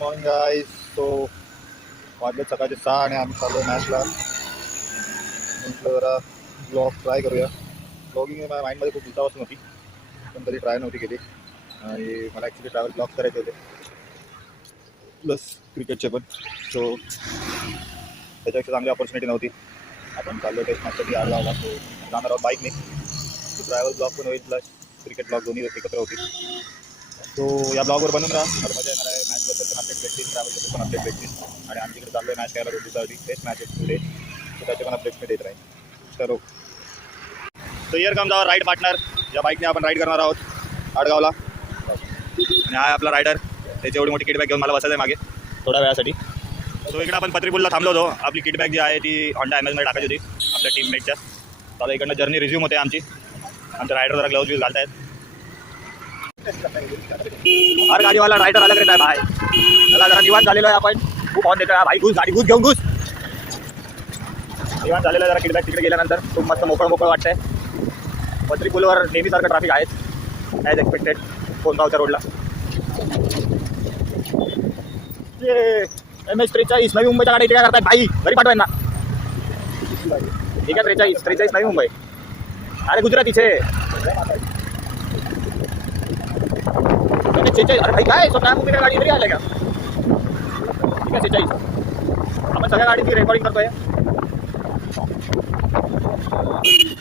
Morning guys. तो वाजले सकाळचे 6 आणि आम्ही चाललो मॅचला. म्हटलं जरा ब्लॉग ट्राय करूया. ब्लॉगिंग माझ्या माइंडमध्ये खूप दिवसापासून होती, पण कधी ट्राय नव्हती केली. आणि मला ॲक्च्युली ट्रॅव्हल ब्लॉग करायचे होते, प्लस क्रिकेटचे पण. सो त्याच्यापेक्षा चांगली ऑपॉर्च्युनिटी नव्हती. आपण चाललो टेस्ट मॅचसाठी आला तो जाणार आहोत बाईकने. तो ट्रॅव्हल ब्लॉग पण होईल, प्लस क्रिकेट ब्लॉग दोन्ही एकत्र होतील. तो या ब्लॉगवर बनून राहा. मला मजा येणार आहे. मॅचबद्दल पण अपडेट भेटतील, ट्रॅव्हलबद्दल पण अपडेट भेटतील. आणि आम्ही तिकडे चाललो आहे मॅच खेळायला 2 दिवसासाठी. टेस्ट मॅच आहे पुढे, तर त्याचे पण अपडेट्स मी देत राहील. चलो, तो इयर कम्स आवर राईड पार्टनर. ज्या बाईकने आपण राईड करणार आहोत आडगावला. आणि हा आपला रायडर. त्याची एवढी मोठी किट बॅग घेऊन मला बसायचं आहे मागे थोड्या वेळासाठी. सो इकडे आपण पत्रीपूलला थांबलो होतो. आपली किट बॅग जी आहे ती हॉन्डा ॲमेझॉनमध्ये टाकायची होती आपल्या टीममेटच्या. तर इकडनं जर्नी रिझ्यूम होते आमची. आमच्या रायडर जरा ग्लाउज यूज घालत आहेत. हर गाडीवाला रायडर आला काय भाई, त्याला जरा निवांत झालेलो आहे. आपण खूप ऑन देतो भाई. घुस गाडी, घुस घेऊन घुस. निवांत झालेलं आहे जरा. किट बॅग तिकडे गेल्यानंतर खूप मस्त मोकळं वाटतंय. पत्री पूलवर नेहमीसारखं ट्रॅफिक आहेच, ॲज एक्सपेक्टेड कोणगावच्या रोडला. MS43 नवी मुंबईच्या गाडी काय करताय भाई, घरी पाठवाय ना. ठीक आहे, 43 नवी मुंबई. अरे गुजरातीचे. अरे भाई काय स्वतः मुंबईच्या गाडी घरी आल्या का? ठीक आहे, 46 आपण सगळ्या गाडीची रेकॉर्डिंग करतोय.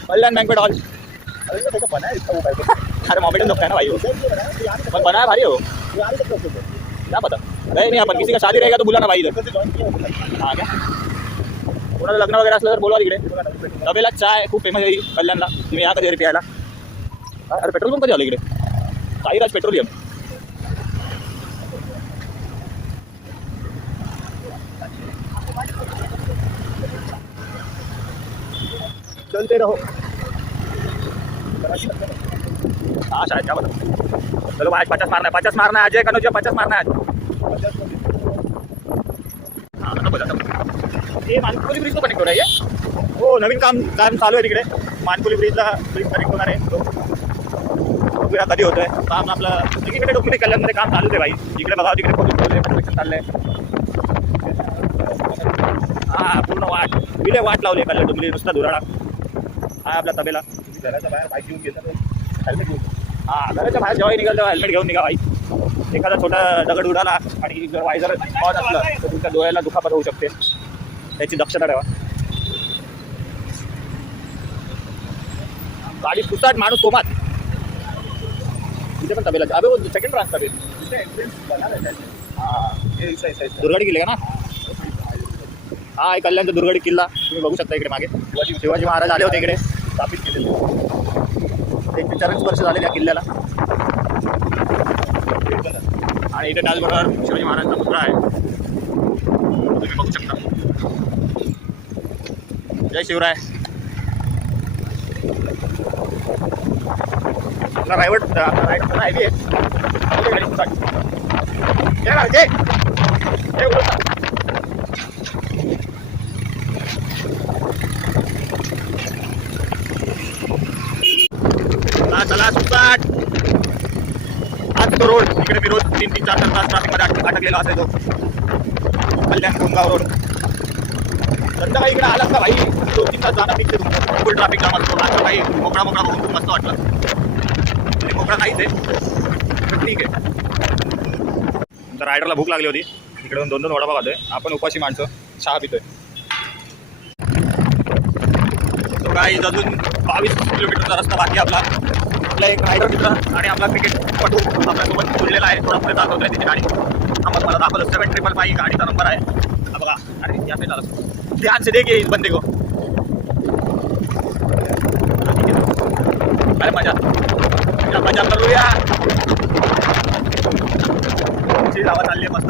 कल्याण बँकेट हॉल. अरे मॉमेडियम लोग है ना भाई, पण बनाया भारी हो. क्या पता गए नहीं आपण. किसी का शादी रहेगा तो बुलाना भाई इधर. हाँ क्या, कोणाचं लग्न वगैरे असलं तर बोलवा तिकडे. तबेला चाय खूप फेमस आहे कल्याणला. तुम्ही या कधी प्यायला. अरे पेट्रोल पंप कधी आलं इकडे? साईराज पेट्रोलियम. चलते रहो. हाँ शायद, क्या बता. चलो भाई 50 मारना है, 50 मारना है. अजय कनौजिया 50 मारना है. हाँ ये मानपुली ब्रिज को कनेक्ट हो रहा है. हो नवीन काम चालू आहे तिकडे. मानपुली ब्रिजला ब्रिज कनेक्ट होणार आहे. बघूया कधी होतोय काम. आपलं तिकडे डोंबिवली कल्याणमध्ये काम चालूच आहे भाई. इकडे बघा तिकडे कन्स्ट्रक्शन चाललंय. हां पूर्ण वाट लावली कल्याण डोंबिवली. नुसता धुराळा. हा आपला तबेला. घराच्या बाहेर बाईक घेऊन गेला हेल्मेट घेऊन. हां घराच्या बाहेर जेव्हा निघाल तेव्हा हेल्मेट घेऊन निघा भाई. एखादा छोटा दगड उडाला आणि जर वायझर ऑन असलं तर तुमच्या डोळ्याला दुखापत होऊ शकते. त्याची दक्षता ठेवा. गाडी पुसाट, माणूस कोमात. तिथे पण तबेला. अबे वो सेकंड ब्रांच तबेल. हां दुर्गाडी किल्ला का ना. हा कल्याणचा दुर्गाडी किल्ला तुम्ही बघू शकता इकडे मागे. शिवाजी महाराज आले होते इकडे स्थापित केलेले. त्यांचे 40 वर्ष झाले या किल्ल्याला. आणि इथे त्याचबरोबर शिवाजी महाराजांचा पुतळा आहे, तुम्ही बघू शकता. जय शिवराय. आपला रायवड हायवे आहे. चला सुसाट. आज तो रोड इकडे मी रोज 3-4 तास ट्रॅफिकमध्ये अटकलेला असायचो. कल्याण कोणगाव रोड. नंतर काही इकडे आलात का भाई 2-3 तास जाणं फिक्स आहे तुमचं. फुल ट्रॅफिक जाम असतो. आता काही मोकळा बघून खूप मस्त वाटलं. म्हणजे मोकळा नाहीच आहे, पण ठीक आहे. नंतर रायडरला भूक लागली होती. इकडे 2-2 वडापाव खातोय. आपण उपाशी माणसं चहा पितोय. तो काही अजून 22 किलोमीटरचा रस्ता बाकी आपला. आपला एक रायडर मित्र आणि आपला क्रिकेटपटू आपल्यासोबत बोललेला आहे. थोडा पुढे जात होतोय त्याची गाडी. आम्हाला मला दाखवलं 755 गाडीचा नंबर आहे. हा बघा. अरे या पे झालं. ध्यान से देखिए इस बंदे को. अरे मजा करूया. हवा चालली आहे मस्त.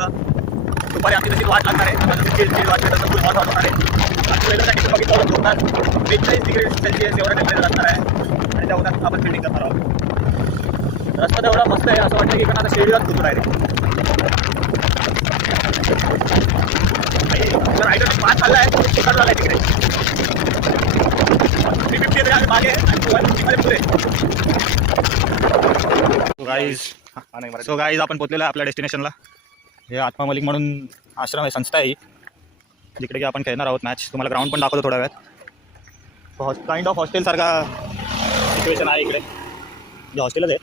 दुपारी आमची तशी वाट लागणार आहे. वाट फुल वाट होणार आहे. पहिल्यासाठी बघितलं होणार 42 डिग्री सेल्सिअस एवढं टेम्परेचर असणार आहे. आणि त्या उन्हात आपण फिल्डिंग करणार आहोत. रस्ता तर एवढा मस्त आहे, असं वाटतं की पण आता शेडीलाच कुठून राहिले. रायडर 5 चालला आहे, झाला आहे तिकडे. 350 मागे आणि 150 पुढे. सो गाईज आपण पोहोचलेलो आहे आपल्या डेस्टिनेशनला. हे आत्मा मलिक म्हणून आश्रम आहे, संस्था आहे, जिकडे की आपण खेळणार आहोत मॅच. तुम्हाला ग्राउंड पण दाखवतो थोड्या वेळात. काइंड ऑफ हॉस्टेलसारखा सिच्युएशन आहे इकडे, जे हॉस्टेलच आहे.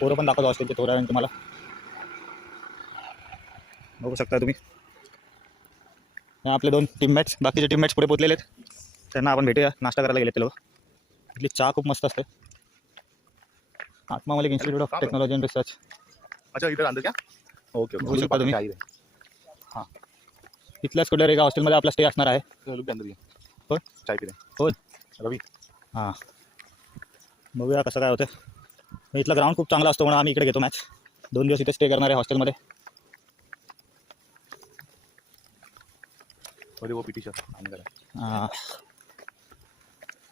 पोरं पण दाखवतो हॉस्टेलचे थोड्या वेळ तुम्हाला, बघू शकता तुम्ही. आपले 2 टीममेट्स, बाकीचे टीममेट्स पुढे पोचलेले आहेत, त्यांना आपण भेटूया. नाश्ता करायला गेले ते लोक. इथली चहा खूप मस्त असते. आत्मा Malik institute of technology and research. अच्छा इधर अंदर क्या? ओके बघू शकता तुम्ही. हां, इथल्याच कुठल्या एका हॉस्टेलमध्ये आपला स्टे असणार आहे. अंदर ये. हो चाय पी हो रवी. हां, बघूया कसं काय होतं. इथला ग्राउंड खूप चांगला असतो म्हणून आम्ही इकडे घेतो मॅच. 2 दिवस इथे स्टे करणार आहे हॉस्टेलमध्ये. अरे वो पीटी सर अंदर हां,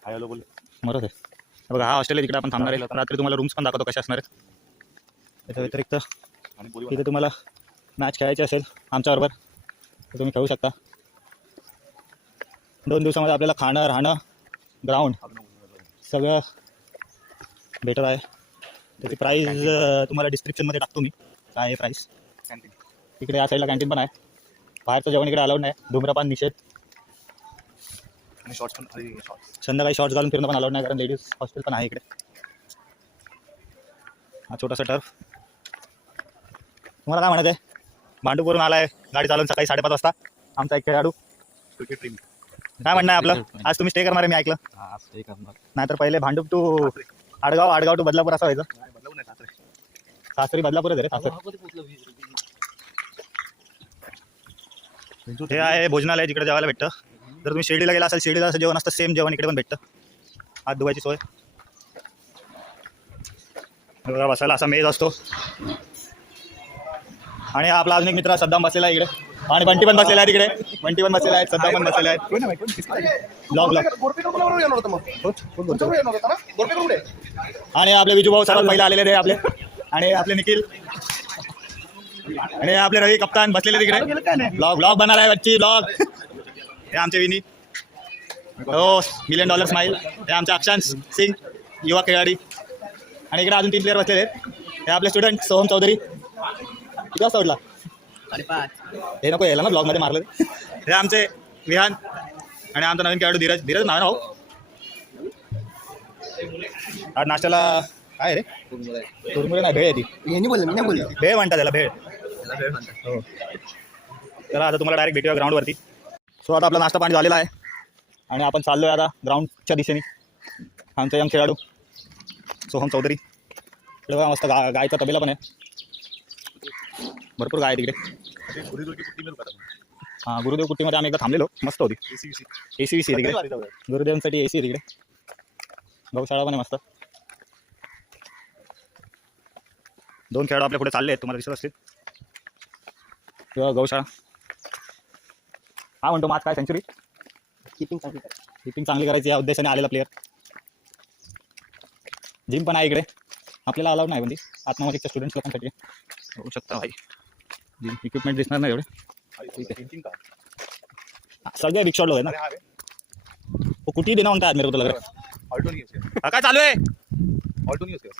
हाय हॅलो बोल. बरोबर आहे. बघा हा हॉस्टेल आहे, तिकडे आपण थांबणार आहे. रात्री तुम्हाला रूम्स पण दाखवतो कशा असणार आहेत. त्याच्या व्यतिरिक्त तिथे तुम्हाला मॅच खेळायची असेल आमच्याबरोबर तर तुम्ही खेळू शकता. 2 दिवसामध्ये आपल्याला खाणं, राहणं, ग्राउंड सगळं बेटर आहे. त्याची प्राईस तुम्हाला डिस्क्रिप्शनमध्ये टाकतो मी, काय आहे प्राईस. इकडे या साईडला कॅन्टीन पण आहे. बाहेरचं जेवण इकडे अलाउड नाही. धूम्रपान निषेध. आणि शॉर्ट्स पण. अरे शॉर्ट्स संध्याकाळी शॉर्ट्स घालून फिरणं पण अलाउड नाही, कारण लेडीज हॉस्टेल पण आहे इकडे. हा छोटासा टर्फ. तुम्हाला काय म्हणत आहे? भांडूपवरून आला आहे गाडी चालवून सकाळी 5:30 वाजता आमचा एक खेळाडू. Cricket team. काय म्हणणं आहे आपलं? आज तुम्ही स्टे करणार आहे मी ऐकलं. हां स्टे करणार. नाहीतर पहिले भांडूप टू आडगाव, आडगाव टू बदलापूर असं व्हायचं. बदलाव नाही सासरे. सासरी बदलापूरच आहे रे. सासरी हे आहे भोजनालय, जिकडे जेवायला भेटतं. जर तुम्ही शिर्डीला गेला असाल, शिर्डीला असं जेवण असतं, सेम जेवण इकडे पण भेटतं. हात धुवायची सोय. बसायला असा मेज असतो. आणि आपला अजून एक मित्र सद्दाम बसलेला आहे इकडे, आणि बंटी पण बसलेला आहे तिकडे. बंटी पण बसलेला आहे, सद्दाम पण बसलेला आहे. ब्लॉग आणि आपले विजू भाऊ सर्वात पहिले आलेले आपले, आणि आपले निखिल आणि आपले रवी कप्तान बसलेले तिकडे. ब्लॉग बनणार आहे बच्ची ब्लॉग. हे आमचे विनी, हो $1,000,000 स्माईल. हे आमचे अक्षांश सिंग, युवा खेळाडी. आणि इकडे अजून 3 प्लेयर बसलेले आहेत. हे आपले स्टुडंट सोहम चौधरी. किती वाजता उठला? 5:30. हे नको यायला ना ब्लॉगमध्ये मारलं. हे आमचे विहान आणि आमचा नवीन खेळाडू धीरज. धीरज नाव ना हो. आज नाश्त्याला काय रे? तुरमुरे नाही, भेळ आहे ती. भेळ म्हणतात त्याला, भेळ. हो. चला आता तुम्हाला डायरेक्ट भेटूया ग्राउंडवरती. सो आता आपला नाश्ता पाणी झालेला आहे आणि आपण चाललो आहे आता ग्राउंडच्या दिशेने. आमचा यंग खेळाडू सोहम चौधरी. इकडे बघा मस्त गायचा तबेला पण आहे. भरपूर गाय आहे तिकडे. हां, गुरुदेव कुट्टीमध्ये आम्ही एकदा थांबलेलो, मस्त होती. AC तिकडे गुरुदेवांसाठी AC तिकडे. गौशाळा पण आहे मस्त. 2 खेळाडू आपल्या पुढे चालले आहेत, तुम्हाला दिसत असतील. किंवा गौशाळा. हा म्हणतो माझ काय सेंचुरी किपिंग चांगली करायची या उद्देशाने आलेला प्लेअर. जिम पण आहे इकडे, आपल्याला अलाउड नाही पण ती आत्मा मलिकच्या स्टुडंट्स लोकांसाठी. होऊ शकता भाई, जिम इक्विपमेंट दिसणार नाही एवढे. सगळे बिग शॉट लोग है ना. वो कुटी देना उनका मेरे को तो लग रहा है. ऑल्टो नहीं है इसका. क्या चालू है? ऑल्टो नहीं है इसका.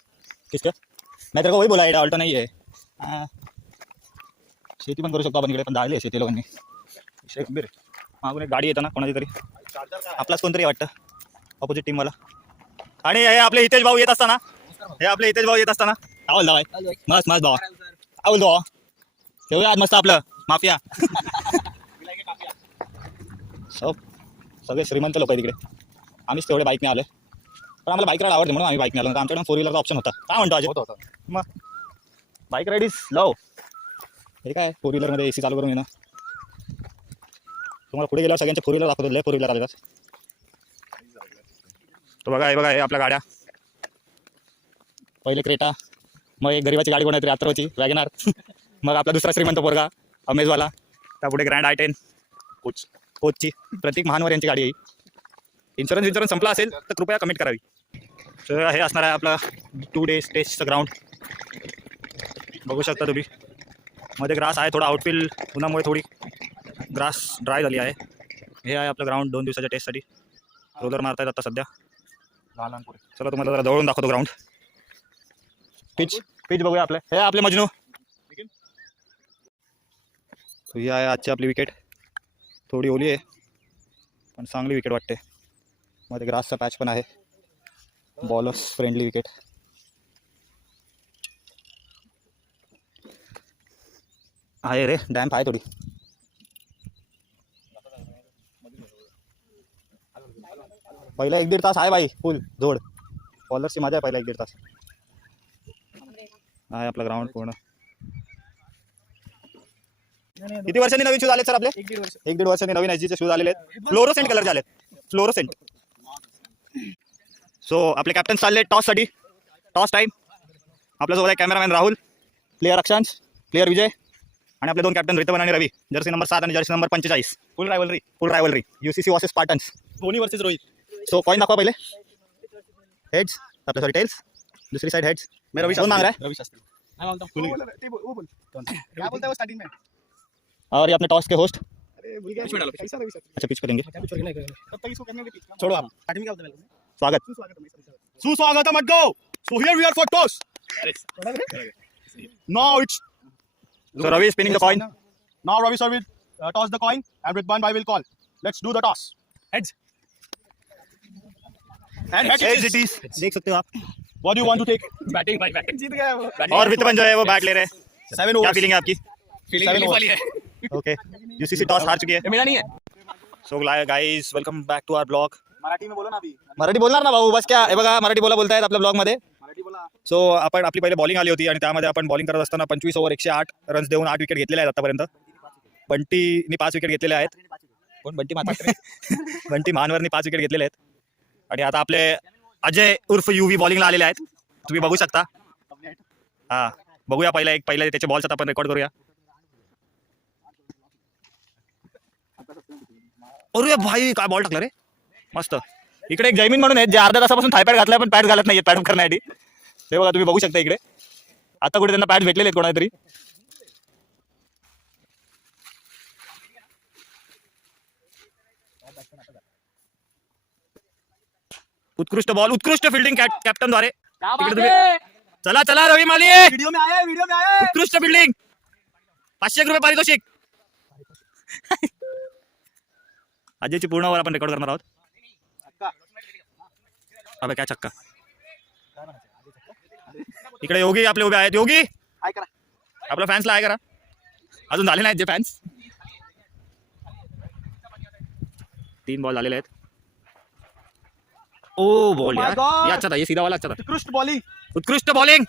किसका? मैं तेरे को वही बोला है, ऑल्टो नहीं है. हाँ, शेती पण करू शकतो आपण इकडे, पण दाळली आहे शेती लोकांनी. विषय गंभीर आहे. मागून एक गाडी येतं ना कोणाची तरी, आपलाच कोणतरी वाटतं ऑपोजिट टीमवाला. आणि हे आपले हितेश भाऊ येत असताना, काय बोलता भाई? मस्त भावा, काय बोलतो? ठेवूया आज मस्त आपलं माफिया. सगळे श्रीमंत लोक आहे तिकडे. आम्हीच तेवढे बाईकने आलो, पण आम्हाला बाईक राईड आवडते म्हणून आम्ही बाईकने आलो. आमच्याकडे 4 व्हीलरचा ऑप्शन होता. काय म्हणतो अजय? मग बाईक राईड इज लव. हे काय 4 व्हीलरमध्ये AC चालू करून येणं. तुम्हाला पुढे गेल्यावर सगळ्यांचे 4 व्हीलर दाखवतो. लय 4 व्हीलर आले. तो बघा, हे बघा, हे आपल्या गाड्या. पहिले क्रेटा, मग एक गरीबाची गाडी कोणाची यात्राची वॅगनार. मग आपला दुसरा श्रीमंत पोरगा अमेजवाला. त्यापुढे ग्रँड I-10 कोचची. प्रतीक महानवर यांची गाडी आहे. इन्शुरन्स संपला असेल तर कृपया कमेंट करावी. तर हे असणार आहे आपला 2 days टेस्टचं ग्राउंड. बघू शकता तुम्ही. मध्ये ग्रास आहे थोडा, आउटफील्ड उन्हामुळे थोडी ग्रास ड्राय झाली आहे. हे आहे आपलं ग्राउंड 2 दिवसाच्या टेस्टसाठी. रोलर मारता येत आता सध्या. लहान पोरे. चला तुम्हाला जरा जवळून दाखवतो ग्राउंड. पिच बघूया आपले. हे आपले मजनू. तो ही आहे आजची आपली विकेट. थोडी ओली आहे पण चांगली विकेट वाटते. मध्ये ग्रासचा पॅच पण आहे. Bowlers friendly wicket. आहे रे डॅम्प आहे थोडी. पहिला 1-1.5 तास आहे भाई फुल जोड. बॉलर्सची मजा आहे पहिला 1-1.5 तास आहे आपला ग्राउंड पूर्ण. किती वर्षांनी नवीन शूज आले सर आपले? 1-1.5 वर्षांनी नवीन एसजीचे शूज आलेले आहेत. फ्लोरोसेंट कलरचे आलेत. फ्लोरोसेंट. सो आपले कॅप्टन चालले टॉससाठी. Toss time. आपल्यासोबत आहे कॅमेरामॅन राहुल, प्लेयर अक्षांश, प्लेयर विजय आणि आपले 2 कॅप्टन रितवन आणि रवी. जर्सी नंबर 7 आणि जर्सी नंबर 45. फुल rivalry. UCC versus Spartans. Dhoni versus Rohit. So coin दाखवा पहिले. हेड्स आपल्या सॉरी टेल्स. दूसरी साइड हेड्स. मैं रवि कौन मांग रहा है? रवि शास्त्री. मैं मांगता हूँ. वो बोल. क्या बोलता है वो स्टार्टिंग में? और ये अपने टॉस के होस्ट. अरे भूल गया. पिच में डालो. कैसा रवि शास्त्री? अच्छा पिच पे देंगे. तब तक इसको करने के छोड़ो आप. स्टार्टिंग में क्या बोलते हैं? स्वागत. सुस्वागतम मत गो. So here we are for toss. Now it's So Ravi is spinning the coin. now Ravi sir will toss the coin and with one I will call. Let's do the toss. Heads. And heads it is. देख सकते हो आप. What do you want to take? Batting by batting. जीत गया वो. और रितवन जो है वो bat ले रहे हैं. 7 क्या overs. फीलिंग है आपकी? फीलिंग रिलीफ वाली है. ओके. UCC टॉस हार चुकी है. मेरा नहीं है. So guys welcome back to our blog. Marathi में बोलो ना अभी. मराठी बोलणार ना भाऊ. बस क्या हे बघा मराठी बोलतायत आपल्या ब्लॉग मध्ये. मराठी बोला. सो आपण आपली पहिले बॉलिंग आली होती आणि त्यामध्ये आपण बॉलिंग करत असताना 25 ओव्हर 108 रन्स देऊन 8 विकेट घेतलेल्या आहेत आतापर्यंत. बंटीनी 5 विकेट घेतलेल्या आहेत. कोण बंटी मानवर? बंटी मानवरनी 5 विकेट घेतलेले आहेत. आणि आता आपले अजय उर्फ UV बॉलिंगला आलेले आहेत. तुम्ही बघू शकता. हा बघूया पहिले त्याचे बॉल्स आता आपण रेकॉर्ड करूया. अरे भाई काय बॉल टाकला रे मस्त. इकडे एक जयमीन म्हणून आहेत जे अर्ध्या तासापासून थायपॅड घातलाय पण पॅड घालत नाहीये पॅड करण्यासाठी. ते बघा तुम्ही बघू शकता इकडे. आता कुठे त्यांना पॅड भेटलेले आहेत कोणातरी. उत्कृष्ट बॉल उत्कृष्ट फिल्डिंग कॅप्टन द्वारे. चला चला रवी माली. वीडियो में आया. उत्कृष्ट फिल्डिंग. 500 रुपये पारितोषिक. अजयची पूर्ण ओव्हर आपण रेकॉर्ड करणार आहोत. अबे काय छक्का. इकडे योगी आपले उभे आहेत. योगी हाय करा. आपल्या फॅन्सला आहे करा. अजून झाले नाहीत जे फॅन्स. 3 बॉल झालेले आहेत. ओ बॉल यार ये अच्छा था. ये सीधा वाला अच्छा था. उत्कृष्ट बॉलिंग.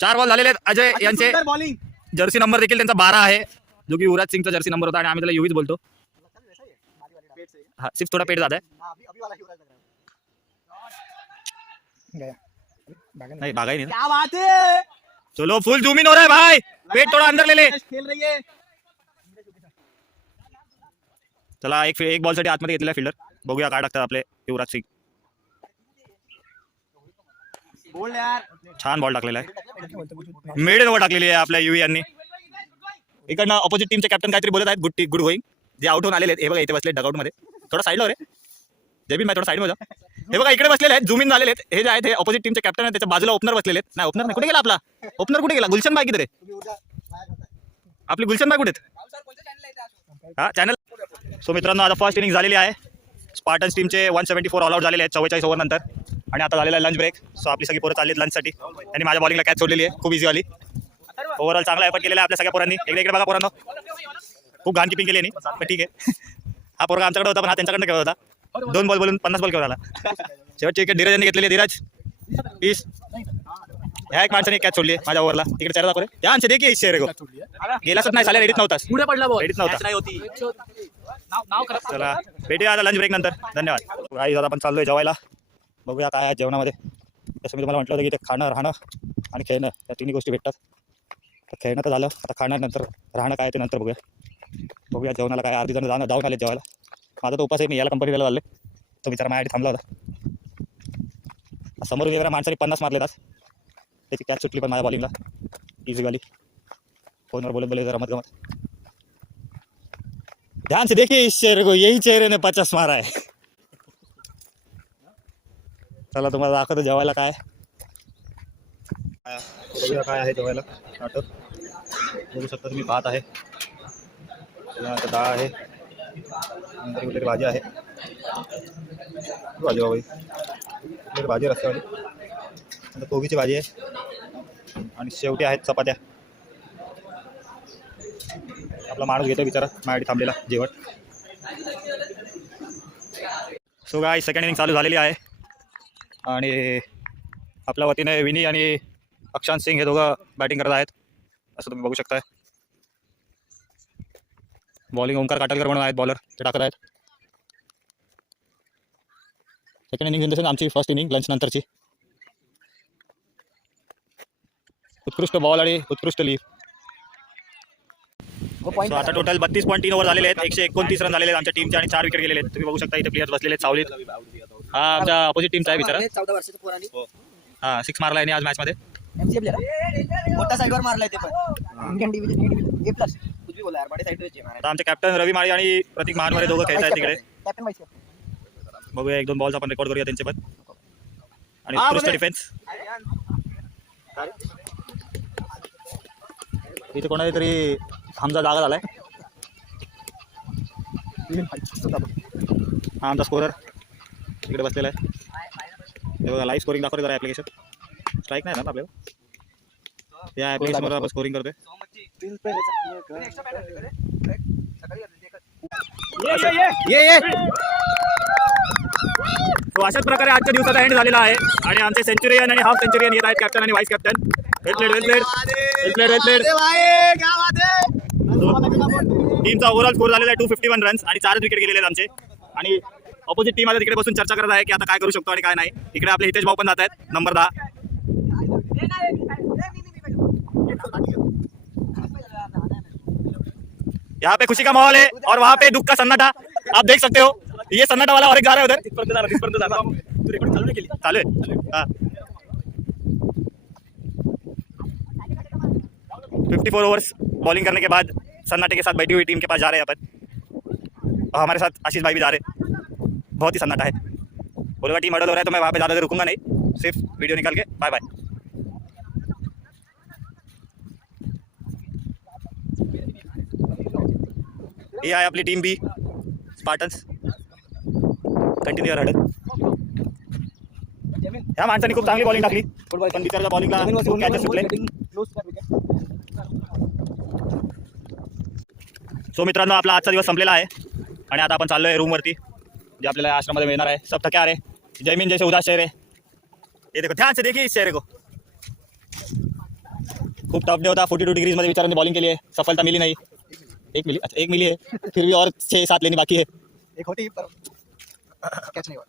4 बॉल झालेले आहेत अजय यांचे. बॉलिंग. जर्सी नंबर देखील त्यांचा 12 आहे जो की युवराज सिंगचा जर्सी नंबर होता आणि आम्ही त्याला युवीच बोलतो. हा सिर्फ थोड़ा पेट ज्यादा है. नहीं भागा ही नहीं. क्या बात है. चलो फुल जूम इन हो रहा है भाई. पेट थोड़ा अंदर ले ले. खेल रही है. चला एक बॉल साठी आतमध्ये घेतलेला फिल्डर. बघूया काय टाकतात आपले युवराज सिंग. बोल यार. छान बॉल टाकलेला आहे. मिड ओव्हर टाकलेली आहे आपल्या युवी यांनी. इकडनं ऑपोजिट टीमचे कॅप्टन काहीतरी बोलत आहेत. Good going. जे आउट होऊन आलेले आहेत. हे बघा इथे बसले डगआउट मध्ये. थोडा साईडला रे जयबीन थोडा साईड मध्ये. हे बघा इकडे बसलेले आहेत. झूम इन झालेले आहेत. हे जे आहेत हे ऑपोजिट टीमचे कॅप्टन आहेत. त्याच्या बाजूला ओपनर बसलेले आहेत. नाही ओपनर नाही. कुठे गेला आपला ओपनर? कुठे गेला? गुलशन बाई किती रे आपली गुलशन बाई कुठे? हा चॅनल. सो मित्रांनो आता फर्स्ट इनिंग झालेली आहे. स्पार्टन्स टीमचे 174 ऑल आउट झालेले आहेत 44 ओव्हर नंतर. आणि आता झालेला आहे लंच ब्रेक. सो आपली सगळी पोरं चालली आहेत लंचसाठी. त्यांनी माझ्या बॉलिंगला कॅच सोडलेली आहे. खूप इझी वाली. ओव्हरऑल चांगला एफर्ट केलेला आहे आपल्या सगळ्या पोरांनी. इकडे बघा पोरांनो खूप घाण किपिंग केली यांनी. पण ठीक आहे. हा पोरगा आमच्याकडे होता पण हा त्यांच्याकडनं खेळत होता. 2 बॉल बोलून 50 बॉल खेळत आला. शेवटची विकेट धीरज यांनी घेतलेली आहे. धीरज प्लीज. ह्या एक माणसाने कॅच सोडली आहे माझ्या ओव्हरला. तिकडे चेहरा दाखव रे. या आमचे देखील शेअर गो गेलाच नाही. साल्या रेडीत नव्हतास. पुढे पडला बॉल. रेडीत नव्हता. नाही होती. नाव करा. चला भेटूया आता लंच ब्रेक नंतर. धन्यवाद. गाईज आता आपण चाललोय जेवायला. बघूया काय आहे जेवणामध्ये. जसं मी तुम्हाला म्हटलं होतं की ते खाणं राहणं आणि खेळणं या तिन्ही गोष्टी भेटतात. तर खेळणं तर झालं. आता खाणं नंतर राहणं काय ते नंतर बघूया जेवणाला काय. अर्धी जण जाऊन आले जेवायला. माझा तो उपास आहे. मी याला कंपनीला चालले. तो बिचारा माझ्यासाठी थांबला होता. समोर वेगळ्या माणसाने 50 मारले तास. त्याची कॅच सुटली पण माझ्या बॉलिंगला इझी गाली. फोनवर बोलत बोलत रमत गमत. ध्यान से देखिए इस चेहरे को. यही चेहरे ने 50 मारा है. चला तुम्हाला दाखवतो जेवायला काय. बघूया काय आहे जेवायला. स्टार्टर बघू शकता तुम्ही. भात आहे. आता डाळ आहे, नंतर कुठली भाजी आहे, भाजी बाबाई कुठली भाजी रस्त्यावाली, नंतर कोबीची भाजी आहे आणि शेवटी आहेत चपात्या. आपला माणूस घेतो बिचारा माझ्यासाठी थांबलेला जेवण. सो गाय सेकंड इनिंग चालू झालेली आहे आणि आपल्या वतीने विनी आणि अक्षांत सिंग हे दोघं बॅटिंग करत आहेत, असं तुम्ही बघू शकताय. बॉलिंग ओंकार काटलकर म्हणून आहेत बॉलर, ते टाकत आहेत. Second inning in the sense आमची फर्स्ट इनिंग लंच नंतरची. उत्कृष्ट बॉल आणि उत्कृष्ट लीफ. सो आता टोटल 32.3 ओव्हर झालेले आहेत, 129 रन झालेले आहेत आमच्या टीमचे आणि 4 विकेट गेलेले आहेत. तुम्ही बघू शकता इथे प्लेयर्स बसलेले आहेत सावलीत. हा आमच्या अपोजिट टीमचा आहे बिचारा. 14 वर्षाचा पोरांनी हा 6 मारला आहे आज मॅच मध्ये. एमसीएफ लिहिला मोठा साइडवर मारलाय ते पण इंडियन डिव्हिजन ए प्लस कुछ भी बोला यार बड़े साइड पे आता आमचे कॅप्टन रवी माळी आणि प्रतीक महानवारे दोघं खेळत आहेत तिकडे. कॅप्टन वाईस बघूया 1-2 बॉल्स आपण रेकॉर्ड करूया त्यांचे पण. आणि उत्कृष्ट डिफेन्स. इथे कोणाला तरी हमजा जागा झालाय. हा आमचा स्कोरर तिकडे बसलेला आहे. हे बघा लाईव्ह स्कोरिंग दाखवते जरा ॲप्लिकेशन. स्ट्राईक नाही ना आपल्याला, या ॲप्लिकेशनवर आपण स्कोरिंग करतोय. तो अशाच प्रकारे आजच्या दिवसाचा एंड झालेला आहे आणि आमचे सेंचुरियन आणि हाफ सेंचुरियन येत आहेत, कॅप्टन आणि व्हाईस कॅप्टन. वेल प्लेड. टीमचा ओव्हरऑल स्कोर झालेला आहे 251 रन्स आणि 4 विकेट गेलेले आहेत आमचे. आणि ऑपोजिट टीम आता तिकडे बसून चर्चा करत आहे की आता काय करू शकतो आणि काय नाही. इकडे आपले हितेश भाऊ पण जात आहेत, नंबर 10. यहाँ पे खुशी का माहौल है और वहाँ पे दुख का सन्नाटा आप देख सकते हो. ये सन्नाटा वाला और एक जा रहा है उधर. चालू है. हाँ 54 ओवर्स बॉलिंग करने के बाद सन्नाटे के साथ बैठी हुई टीम के पास जा रहे हैं अपन. और हमारे साथ आशीष भाई भी जा रहे हैं. बहुत ही सन्नाटा है. बोलेगा टीम अडल हो रहा है तो मैं वहाँ पे ज़्यादा देर रुकूंगा नहीं, सिर्फ वीडियो निकाल के बाय बाय. ये आहे आपली टीम बी स्पार्टन्स. कंटिन्यू हडत. ह्या माणसाने खूप चांगली बॉलिंग टाकली पण बिचारच्या बॉलिंगला कॅचेस सुटले. सो मित्रांनो आपला आजचा दिवस संपलेला आहे आणि आता आपण चाललोय रूमवरती जे आपल्याला आश्रममध्ये मिळणार आहे. सब थके आ रहे, जयमीन जैसे उदास चेहरे. ये देखो ध्यान से देखिए इस चेहरे को. खूप टफ डे होता. 42 डिग्रीज मध्ये विचारांनी बॉलिंग केली आहे, सफलता मिली नाही. एक मिली है फिर भी और 6-7 लेनी बाकी है. एक होती पर कैच नहीं हुआ.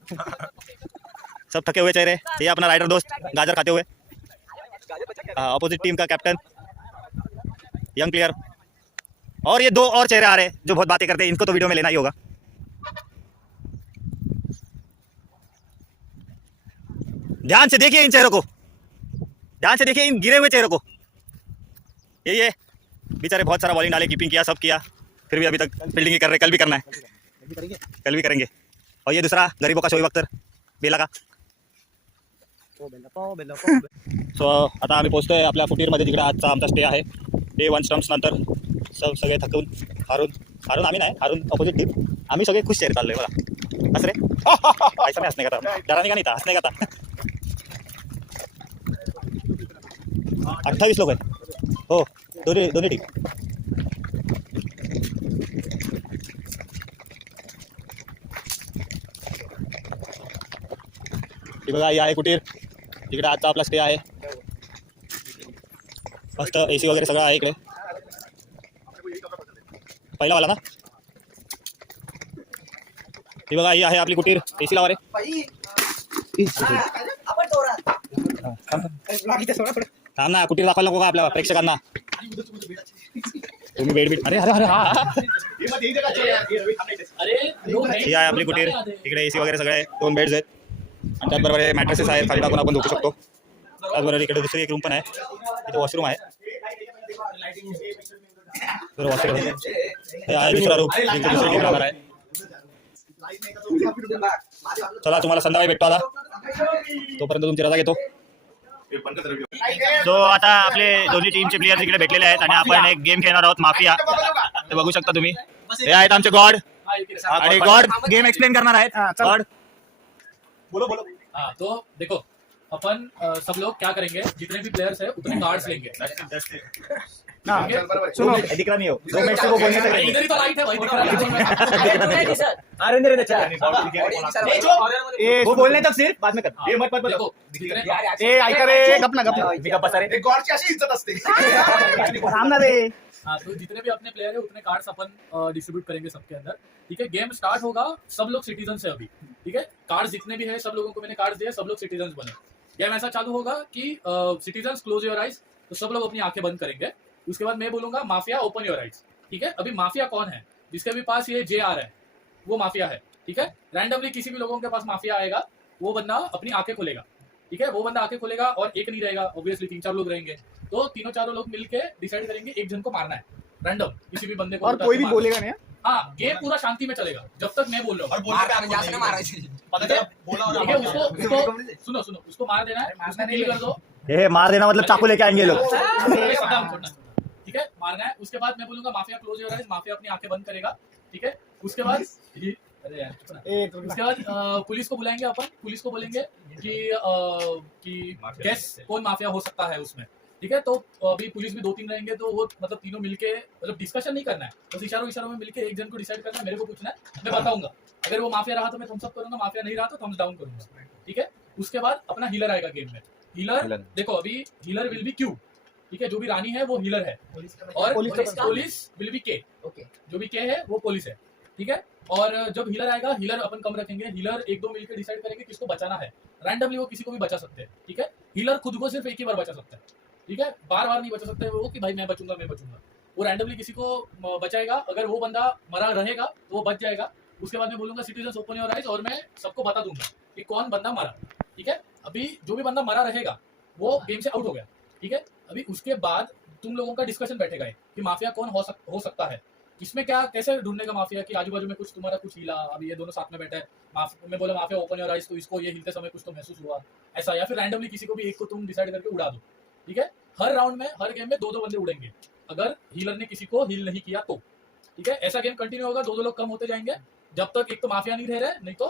सब थके हुए चेहरे. ये अपना राइडर दोस्त गाजर खाते हुए. अपोजिट टीम का कैप्टन यंग प्लेयर. और ये 2 और चेहरे आ रहे हैं जो बहुत बातें करते हैं, इनको तो वीडियो में लेना ही होगा. ध्यान से देखिए इन चेहरों को, ध्यान से देखिए इन गिरे हुए चेहरों को. ये बेचारे बहुत सारा बॉलिंग डाले, कीपिंग किया, सब किया, फिर भी अभी तक फील्डिंग ही कर रहे. कल भी करना है, कल भी करेंगे. और ये दूसरा गरीबों का शोएब अख्तर बेला का. सो आता आम्ही पोहोचतोय आपल्या फुटीरमध्ये जिकडे आजचा आमचा स्टे आहे. डे 1 स्टम्प्स नंतर सगळे थकून हारून आम्ही नाही, हारून अपोजिट टीम. आम्ही सगळे खुश चेहरे चाललोय बघा. हस रे ऐसा नाही हसने का था, डराने का नहीं था, हसने का था. 28 लोग आहेत हो, दोन्ही टीम. ही बघा ही आहे कुटीर, इकडे आजचा आपला स्टे आहे. मस्त AC वगैरे सगळं आहे इकडे. पहिला वाला ना. ही बघा ही आहे आपली कुटीर. AC लावा रे. थांब ना, कुटीर दाखवायला नको का आपल्या प्रेक्षकांना. तुम्ही बेड अरे हा ही आहे आपली कुटीर. इकडे AC वगैरे सगळे 2 बेड्स आहेत आणि त्याचबरोबर मॅट्रेसेस आहेत, खाली टाकून आपण झोपू शकतो. त्याचबरोबर इकडे दुसरी एक रूम पण आहे, इथे वॉशरूम आहे. वॉशरूम हे आहे दुसरा रूम, इथे दुसरी टीम राहणार आहे. चला तुम्हाला संध्याकाळी भेटतो आता, तोपर्यंत तुमची रजा घेतो. सो आता आपले दोन्ही टीमचे प्लेयर्स इकडे भेटलेले आहेत आणि आपण एक गेम खेळणार आहोत, माफिया. ते बघू शकता तुम्ही. हे आहेत आमचे गॉड आणि गॉड गेम एक्सप्लेन करणार आहेत. गॉड बोलो बोलो. हाँ तो देखो अपन सब लोग क्या करेंगे, जितने भी प्लेयर्स है उतने कार्ड्स लेंगे. सुनो दिख रहा नहीं हो 2 मैच को बोलने तक इधर ही तो लाइट है भाई, दिख रहा है. वो बोलने तक सिर्फ बाद में कर. ये मत देखो जितने ए ऐका रे गप ना गप्पा सारे गॉडची अशी इज्जत असते. थांब ना रे. हाँ तो जितने भी अपने प्लेयर है उतने कार्ड्स अपन डिस्ट्रीब्यूट करेंगे सबके अंदर. ठीक है, गेम स्टार्ट होगा. सब लोग सिटीजन्स है अभी. ठीक है, कार्ड्स जितने भी है सब लोगों को मैंने कार्ड्स दिए, सब लोग सिटीजन्स बने. गेम ऐसा चालू होगा कि सिटीजन्स क्लोज योर आइज, तो सब लोग अपनी आंखें बंद करेंगे. उसके बाद मैं बोलूंगा माफिया ओपन योर आइज. ठीक है, अभी माफिया कौन है, जिसके भी पास ये जे आ रहा है वो माफिया है. ठीक है, रैंडमली किसी भी लोगों के पास माफिया आएगा, वो बंदा अपनी आंखें खोलेगा. ठीक है, वो बंदा आंखें खोलेगा और एक नहीं रहेगा, ऑब्वियसली 3-4 लोग रहेंगे. तो 3-4 लोग मिलके डिसाइड करेंगे एक जन को मारना है रैंडम, किसी भी बंदे को. और कोई भी बोलेगा नहीं. हाँ, गेम पूरा शांति में चलेगा जब तक मैं बोल रहा हूँ. ठीक है, उसको सुनो उसको मार देना है, उसको किल कर दो. ये मार देना मतलब चाकू लेके आएंगे लोग. ठीक है, मारना है. उसके बाद मैं बोलूंगा mafia close your eyes, mafia अपनी आंखें बंद करेगा. ठीक है, उसके बाद अरे यार उसके बाद पुलिस को बुलाएंगे अपन. पुलिस को बोलेंगे कि गैस कौन माफिया हो सकता है उसमें. ठीक है, तो अभी पुलिस भी 2-3 रहेंगे, तो वो मतलब तीनों मिलके मतलब डिस्कशन नहीं करना है, बस इशारों में मिलके एक जन को डिसाइड करना है. मेरे को पूछना है, मैं बताऊंगा. अगर वो माफिया रहा तो मैं थम्स अप करूंगा, माफिया नहीं रहा तो थम्स डाउन करूंगा. ठीक है, उसके बाद अपना हीलर आएगा गेम में. हीलर देखो अभी हीलर विल बी क्यू. ठीक है, जो भी रानी है वो हीलर है और पुलिस विल बी के. जो भी के है वो पुलिस है. ठीक है, और जब हीलर आएगा, हीलर अपन कम रखेंगे. हीलर 1-2 मिलकर डिसाइड करेंगे किसको बचाना है. रैंडमली वो किसी को भी बचा सकते हैं. ठीक है, हीलर खुद को सिर्फ एक ही बार बचा सकता है. ठीक है, बार-बार नहीं बचा सकते वो कि भाई मैं बचूंगा. वो रैंडमली किसी को बचाएगा. अगर वो बंदा मरा रहेगा तो वो बच जाएगा. उसके बाद मैं बोलूंगा सिटीजन्स ओपन योर आइज, और मैं सबको बता दूंगा कि कौन बंदा मरा. ठीक है, अभी जो भी बंदा मरा रहेगा वो गेम से आउट हो गया. ठीक है, अभी उसके बाद तुम लोगों का डिस्कशन बैठेगा कि माफिया कौन हो सकता है, इसमें क्या कैसे ढूंढने का माफिया, कि आजू बाजू में कुछ तुम्हारा कुछ हिला. अभी ये दोनों साथ में बैठे हैं, मैं बोला माफिया ओपन योर आइज, तो इसको ये हिलते समय कुछ तो महसूस हुआ ऐसा, या फिर रैंडमली किसी को भी एक को तुम डिसाइड करके उड़ा दो. ठीक है, हर राउंड में हर गेम में 2-2 बंदे उड़ेंगे अगर हीलर ने किसी को हील नहीं किया तो. ठीक है, ऐसा गेम कंटिन्यू होगा. 2-2 लोग कम होते जाएंगे जब तक एक तो माफिया नहीं रह रहे, नहीं तो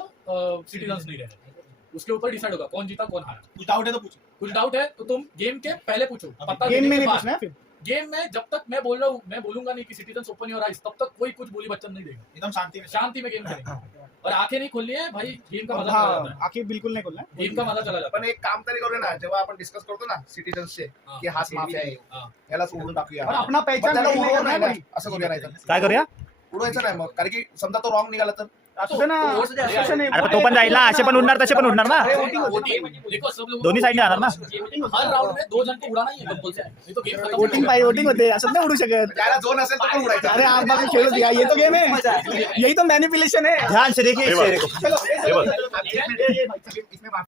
सिटीजन्स नहीं रह रहे. उसके ऊपर डिसाइड होगा कौन जीता कौन हारा. कुछ डाउट है तो पूछो. कुछ डाउट है तो तुम गेम के पहले पूछो. पता गेम में देने के नहीं बाद. पूछना है फिर. गेम में जब तक मैं बोल रहा हूँ, मैं बोलूंगा नहीं कि सिटीजन्स ओपन योर आइज, तब तक कोई कुछ बोली बच्चन नहीं देगा. एकदम शांति में. शांति में गेम खेलेंगे और आंखें नहीं खोलनी है भाई. गेम का मजा चला हाँ, जाता आखिर बिलकुल नाही बोलना. है. गेम का मजा चला जाता पण एक काम तरी करूया ना, जेव्हा आपण डिस्कस करतो ना सिटीजन्सचे है. की हाच माफिया आहे, हाँ. याला सोडून टाकूया. पण अपना पण पहचान त्याला नहीं उडवू करना है नाही भाई. ना, असं करूया नाही तर काय करूया. उडवायचं नाही मग, कारण की समजा तो रॉंग निघाला तर असू दे ना. असं नाही. अरे पण तो पण जाईल ना, असे पण उडणार तसे पण उडणार ना. देखो सब लोग दोन्ही साईडने जाणार ना. हर राउंड में 2 जन को उड़ाना ही है कंपल्सरी. नहीं तो गेम खत्म हो वोटिंग पाहिजे. वोटिंग होते असं नाही उडू शकत. ज्याला झोन असेल तो पण उडायचा. अरे आज बाकी खेळू दिया. ये तो गेम है. यही तो मैनिपुलेशन है. ध्यान से देखिए. चलो. इसमें